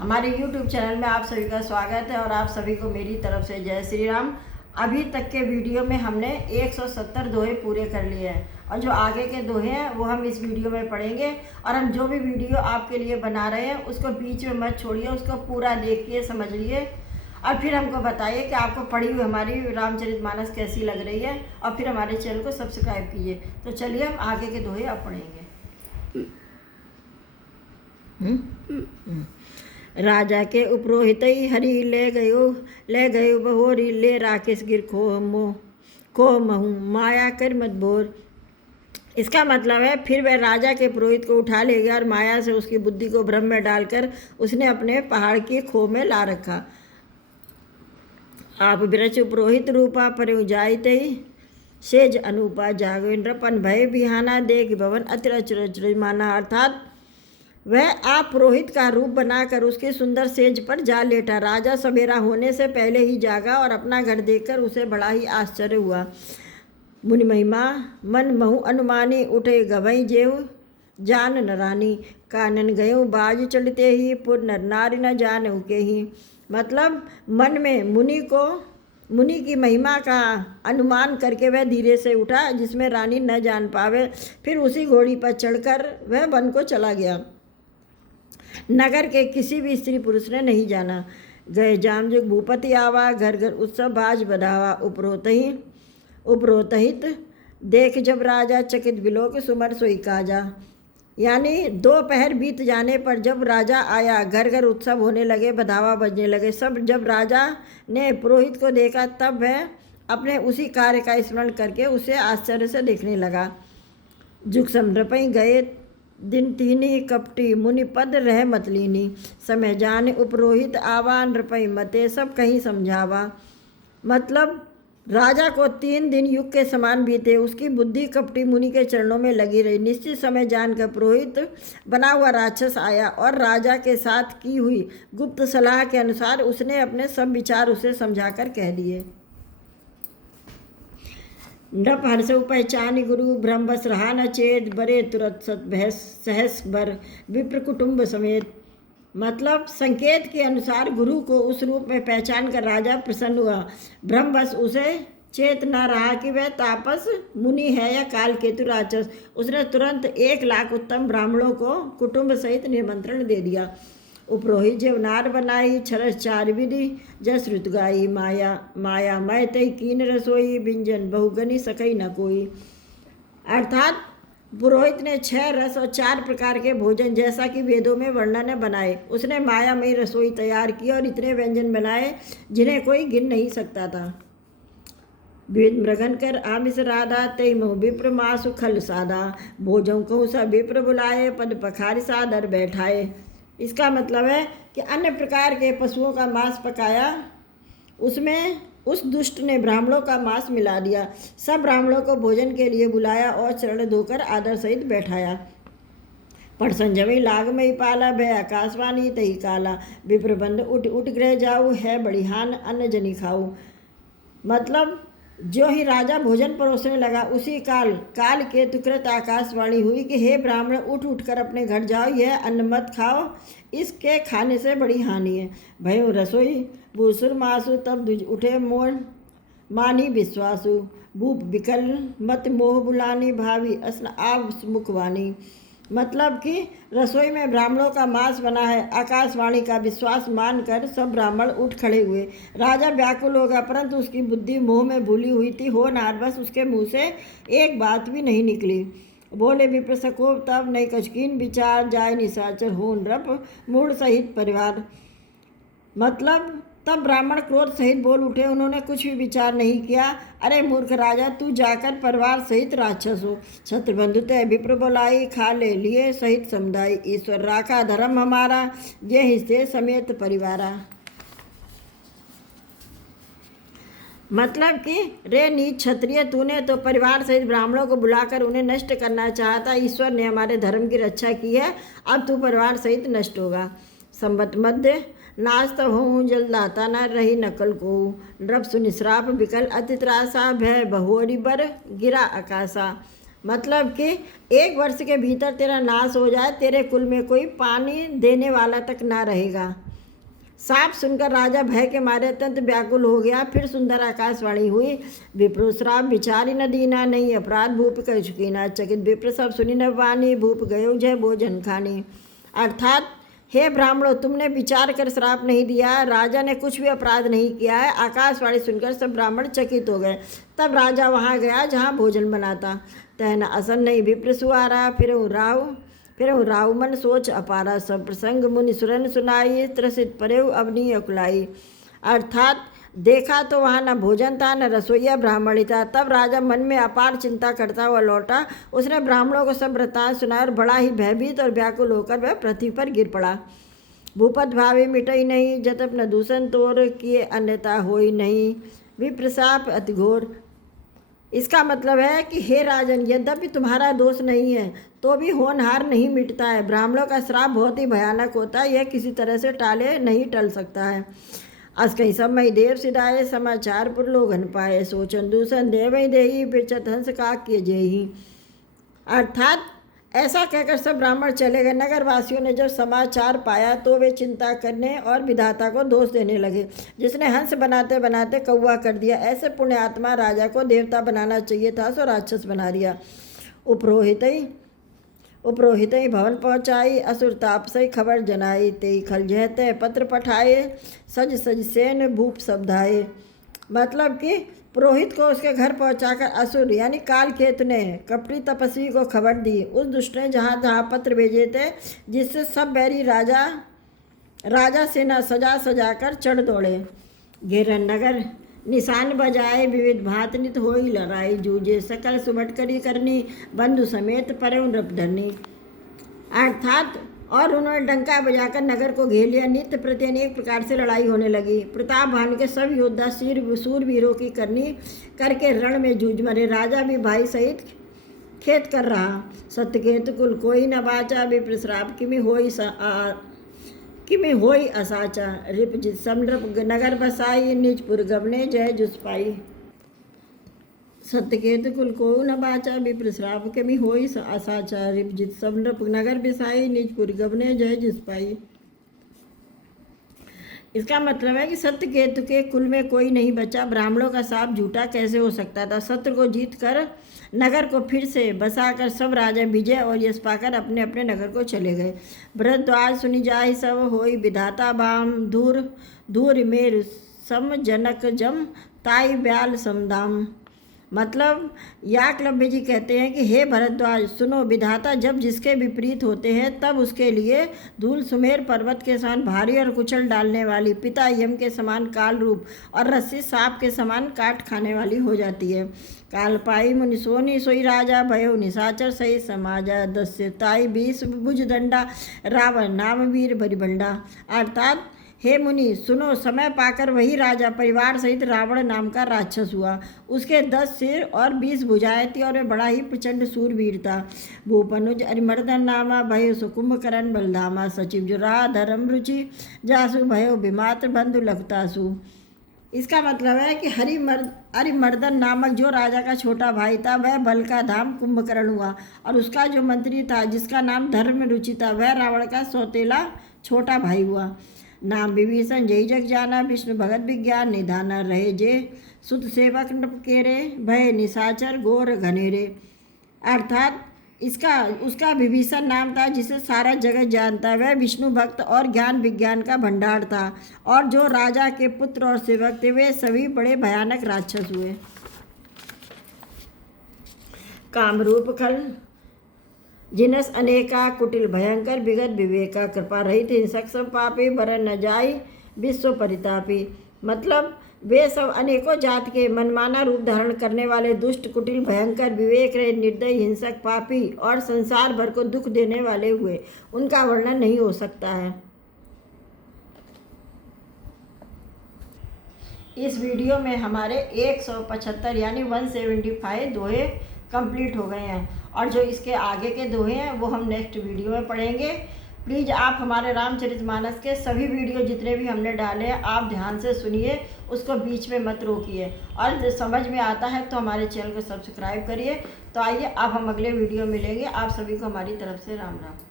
हमारे YouTube channel में आप सभी का स्वागत है और आप सभी को मेरी तरफ से जय श्री राम। अभी तक के वीडियो में हमने 170 दोहे पूरे कर लिए हैं और जो आगे के दोहे हैं वो हम इस वीडियो में पढ़ेंगे। और हम जो भी वीडियो आपके लिए बना रहे हैं उसको बीच में मत छोड़िए, उसको पूरा देखिए, समझिए और फिर हमको बताइए कि आपको पढ़ी हुई हमारी रामचरितमानस कैसी लग रही है और फिर हमारे चैनल को सब्सक्राइब कीजिए। तो चलिए हम आगे के दोहे अब पढ़ेंगे। राजा के उपरोहित हरि ले गयो बहोरी ले राकेश गिर खो महू माया कर मत बोर। इसका मतलब है फिर वह राजा के पुरोहित को उठा ले गया और माया से उसकी बुद्धि को भ्रम में डालकर उसने अपने पहाड़ की खो में ला रखा। आप बिरच पुरोहित रूपा पर जायते सेज अनुपा जागो नृपन भय बिहाना देख भवन अतिर माना। अर्थात वह आप पुरोहित का रूप बनाकर उसके सुंदर सेज पर जा लेटा। राजा सवेरा होने से पहले ही जागा और अपना घर देखकर उसे बड़ा ही आश्चर्य हुआ। मुनि महिमा मन महु अनुमानी उठे गवई जेव जान नरानी कानन गयो बाज चलते ही पुर नर नारी न जान के ही। मतलब मन में मुनि की महिमा का अनुमान करके वह धीरे से उठा जिसमें रानी न जान पावे। फिर उसी घोड़ी पर चढ़कर वह वन को चला गया। नगर के किसी भी स्त्री पुरुष ने नहीं जाना। गए जामजुग भूपति आवा घर घर उत्सव बाज बधावा। उपरोतहित देख जब राजा चकित बिलोक सुमर सोई काजा। यानी दोपहर बीत जाने पर जब राजा आया घर घर उत्सव होने लगे, बधावा बजने लगे। सब जब राजा ने पुरोहित को देखा तब वह अपने उसी कार्य का स्मरण करके उसे आश्चर्य से देखने लगा। जुग समरपई गए दिन तीनी कपटी मुनि पद रह मतलीनी। समय जान उपरोहित आवा नृपई मते सब कहीं समझावा। मतलब राजा को 3 दिन युग के समान बीते, उसकी बुद्धि कपटी मुनि के चरणों में लगी रही। निश्चित समय जानकर पुरोहित बना हुआ राक्षस आया और राजा के साथ की हुई गुप्त सलाह के अनुसार उसने अपने सब विचार उसे समझाकर कह दिए। नृप हर्ष पहचान गुरु ब्रह्मस रहा न चेत बरे तुरत सत सहस बर विप्र कुटुंब समेत। मतलब संकेत के अनुसार गुरु को उस रूप में पहचान कर राजा प्रसन्न हुआ। ब्रह्मवश उसे चेत न रहा कि वह तापस मुनि है या कालकेतु राक्षस। उसने तुरंत 1 लाख उत्तम ब्राह्मणों को कुटुंब सहित निमंत्रण दे दिया। उपरोहित जेवनार बनाई छरस 4 विधि जस ऋत गाई माया मैं तई कीन रसोई व्यंजन बहुगनी सकई न कोई। अर्थात पुरोहित ने 6 रस और 4 प्रकार के भोजन जैसा कि वेदों में वर्णन है बनाए। उसने मायामयी रसोई तैयार की और इतने व्यंजन बनाए जिन्हें कोई गिन नहीं सकता था। वेद मृगन कर आमिष राधा तई मोह विप्र मासु खल सादा भोजों कहूँ सा विप्र बुलाए पद पखारी सादर बैठाए। इसका मतलब है कि अन्य प्रकार के पशुओं का मांस पकाया, उसमें उस दुष्ट ने ब्राह्मणों का मांस मिला दिया। सब ब्राह्मणों को भोजन के लिए बुलाया और चरण धोकर आदर सहित बैठाया। पर संजमी लाग मई पाला भय आकाशवाणी तही काला विप्रबंध उठ ग्रह जाऊ है बड़ी हान अन्न जनी खाऊ। मतलब जो ही राजा भोजन परोसने लगा उसी काल के तुकृत आकाशवाणी हुई कि हे ब्राह्मण उठ कर अपने घर जाओ, यह अन्न मत खाओ, इसके खाने से बड़ी हानि है। भयो रसोई भूसुर मासु तब दुज उठे मोह मानी विश्वासु भूप विकल मत मोह बुलानी भावी असन आव मुखवानी। मतलब कि रसोई में ब्राह्मणों का मांस बना है। आकाशवाणी का विश्वास मानकर सब ब्राह्मण उठ खड़े हुए। राजा व्याकुल हो गया परंतु उसकी बुद्धि मोह में भूली हुई थी। हो नारबस उसके मुंह से एक बात भी नहीं निकली। बोले विप्र सको तब नहीं कचकीन विचार जाय निशाचर हो नृप मूढ़ सहित परिवार। मतलब तब ब्राह्मण क्रोध सहित बोल उठे, उन्होंने कुछ भी विचार नहीं किया। अरे मूर्ख राजा, तू जाकर परिवार सहित राक्षस हो। छत्रबंधु तय विप्र बोलाई खा ले लिए सहित समुदाय ईश्वर राखा धर्म हमारा ये हिस्से समेत परिवारा। मतलब कि रे नीच क्षत्रिय, तूने तो परिवार सहित ब्राह्मणों को बुलाकर उन्हें नष्ट करना चाहता। ईश्वर ने हमारे धर्म की रक्षा की है, अब तू परिवार सहित नष्ट होगा। संबत मध्य नास्त हूँ जलदाता न रही नकल को नृप सुनिश्राप विकल अति त्रासा भय बहुरी बर गिरा आकाशा। मतलब कि 1 वर्ष के भीतर तेरा नाश हो जाए, तेरे कुल में कोई पानी देने वाला तक ना रहेगा। साफ सुनकर राजा भय के मारे अत्यंत व्याकुल हो गया। फिर सुंदर आकाशवाणी हुई, विप्रो श्राप विचारी न दीना, नहीं अपराध भूप कह चुकीना। चकित विप्र सब सुनी न वाणी, भूप गयो जय भोजन खानी। अर्थात हे ब्राह्मणों, तुमने विचार कर श्राप नहीं दिया, राजा ने कुछ भी अपराध नहीं किया है। आकाशवाणी सुनकर सब ब्राह्मण चकित हो गए। तब राजा वहाँ गया जहाँ भोजन बनाता। तहन असन नहीं विप्र सुआरा, फिर राव मन सोच अपारा। सब प्रसंग मुनि सुरन सुनाई, त्रसित परेव अवनी अकुलाई। अर्थात देखा तो वहाँ न भोजन था न रसोईया ब्राह्मण ही था। तब राजा मन में अपार चिंता करता हुआ लौटा। उसने ब्राह्मणों को सब वृत्तांत सुनाया और बड़ा ही भयभीत और व्याकुल होकर वह पृथ्वी पर गिर पड़ा। भूपत भावी मिटई नहीं, जतप न दूषण तोर, किए अन्यथा होई नहीं, विप्रसाप अति घोर। इसका मतलब है कि हे राजन, यद्यपि तुम्हारा दोष नहीं है तो भी होनहार नहीं मिटता है। ब्राह्मणों का श्राप बहुत ही भयानक होता है, यह किसी तरह से टाले नहीं टल सकता है। अस कहीं समय देव सिधाए, समाचार पुर लोगन पाए, सोचन दूषण देव देही, बिरचत हंस का किए जेही। अर्थात ऐसा कहकर सब ब्राह्मण चले गए। नगरवासियों ने जब समाचार पाया तो वे चिंता करने और विधाता को दोष देने लगे, जिसने हंस बनाते बनाते कौवा कर दिया। ऐसे पुण्यात्मा राजा को देवता बनाना चाहिए था, सो राक्षस बना दिया। उपरोहित ही भवन पहुँचाई, असुर तापसई खबर जनाई, तेई खल जहते पत्र पठाए, सज सज सेन भूप शब्दाए। मतलब कि पुरोहित को उसके घर पहुंचाकर असुर यानी कालकेतु ने कपटी तपस्वी को खबर दी। उस दुष्ट ने जहाँ जहाँ पत्र भेजे थे, जिससे सब बैरी राजा सेना सजा सजा कर चढ़ दौड़े। घेरन नगर निशान बजाए, विविध भात नित होई लड़ाई, जूझे सकल सुबट करी करनी, बंधु समेत परे नृप धरनी। अर्थात और उन्होंने डंका बजाकर नगर को घेर लिया। नित्य प्रति अनेक प्रकार से लड़ाई होने लगी। प्रताप भान के सब योद्धा सूरवीरों की करनी करके रण में जूझ मरे। राजा भी भाई सहित खेत कर रहा। सत्यकेतु कुल कोई न बाचा, विप्र श्राप किमि होई असाचा, रिप जित समृप नगर बसाई, निजपुर गबने जय जुस पाई। सत्यकेतु कुल को न बाचा, विप्र श्राप किमि होई असाचा, रिप जित समृप नगर बसाई, निजपुर गबने जय जुस पाई। इसका मतलब है कि सत्यकेतु के कुल में कोई नहीं बचा। ब्राह्मणों का शाप झूठा कैसे हो सकता था। शत्रु को जीत कर नगर को फिर से बसाकर सब राजा विजय और यश पाकर अपने अपने नगर को चले गए। भरद्वाज सुनि जाहि सब होई, विधाता बाम धूर मेर सम जनक जम, ताई ब्याल समदाम। मतलब याकलव्य जी कहते हैं कि हे भरद्वाज सुनो, विधाता जब जिसके विपरीत होते हैं तब उसके लिए धूल सुमेर पर्वत के समान भारी और कुचल डालने वाली, पिता यम के समान काल रूप और रस्सी सांप के समान काट खाने वाली हो जाती है। काल पाई मुनि सोनी सोई राजा, भयो निशाचर सही समाजा, दस्य ताई 20 भुज दंडा, रावण नाम वीर बरिबंडा। अर्थात हे मुनि सुनो, समय पाकर वही राजा परिवार सहित रावण नाम का राक्षस हुआ। उसके 10 सिर और 20 भुजाएं थी और वह बड़ा ही प्रचंड सूरवीर था। भूपनुज अरिमर्दन नामा, भयो सुकुंभकरण बलधामा, सचिव जुरा धर्म रुचि, जासु भयो विमात्र बंधु लखतासु। इसका मतलब है कि अरिमर्दन नामक जो राजा का छोटा भाई था वह बल का धाम कुंभकर्ण हुआ, और उसका जो मंत्री था जिसका नाम धर्म रुचि था वह रावण का सौतेला छोटा भाई हुआ। नाम विभीषण जय जग जाना, विष्णु भगत विज्ञान निधाना, रहे जे सुत सेवक नपकेरे, भय निशाचर गोर घनेरे। अर्थात उसका विभीषण नाम था जिसे सारा जगत जानता है। वह विष्णु भक्त और ज्ञान विज्ञान का भंडार था, और जो राजा के पुत्र और सेवक थे वे सभी बड़े भयानक राक्षस हुए। कामरूप खल जिनस अनेका, कुटिल भयंकर विगत विवेका, कृपा रहित हिंसक सब पापी, बरन न जाई विश्व परितापी। मतलब वे सब अनेकों जात के मनमाना रूप धारण करने वाले दुष्ट, कुटिल, भयंकर, विवेक रहित, निर्दयी, हिंसक, पापी और संसार भर को दुख देने वाले हुए। उनका वर्णन नहीं हो सकता है। इस वीडियो में हमारे 175 यानी 175 दोहे कंप्लीट हो गए हैं, और जो इसके आगे के दोहे हैं वो हम नेक्स्ट वीडियो में पढ़ेंगे। प्लीज़ आप हमारे रामचरितमानस के सभी वीडियो जितने भी हमने डाले हैं आप ध्यान से सुनिए, उसको बीच में मत रोकिए, और जो समझ में आता है तो हमारे चैनल को सब्सक्राइब करिए। तो आइए अब हम अगले वीडियो मिलेंगे। आप सभी को हमारी तरफ से राम राम।